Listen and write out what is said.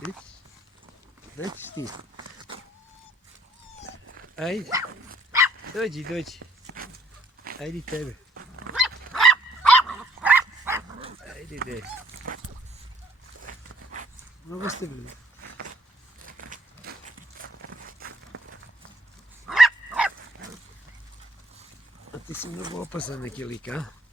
Vidiš? Dođi ti. Ajde. Dođi. Ajde tebe. Ajde, ide. Mnogo ste bili. A ti si mnogo opasan neki lik, a?